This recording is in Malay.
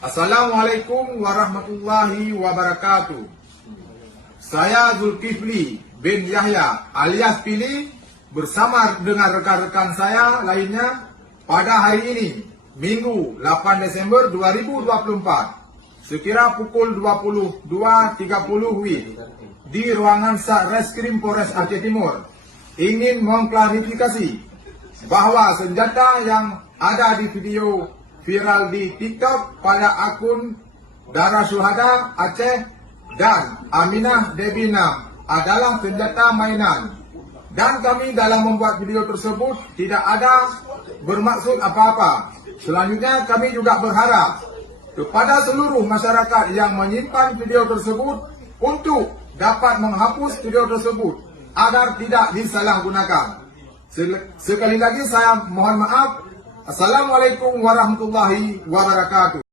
Assalamualaikum warahmatullahi wabarakatuh. Saya Zulkifli bin Yahya alias Pili bersama dengan rekan-rekan saya lainnya pada hari ini, Minggu 8 Desember 2024, sekira pukul 22.30 WIB di ruangan Satreskrim Polres Aceh Timur, ingin mengklarifikasi bahwa senjata yang ada di video viral di TikTok pada akun Darah Syuhada Aceh dan Aminah Debina adalah senjata mainan, dan kami dalam membuat video tersebut tidak ada bermaksud apa-apa. Selanjutnya kami juga berharap kepada seluruh masyarakat yang menyimpan video tersebut untuk dapat menghapus video tersebut agar tidak disalahgunakan. Sekali lagi saya mohon maaf. Assalamualaikum warahmatullahi wabarakatuh.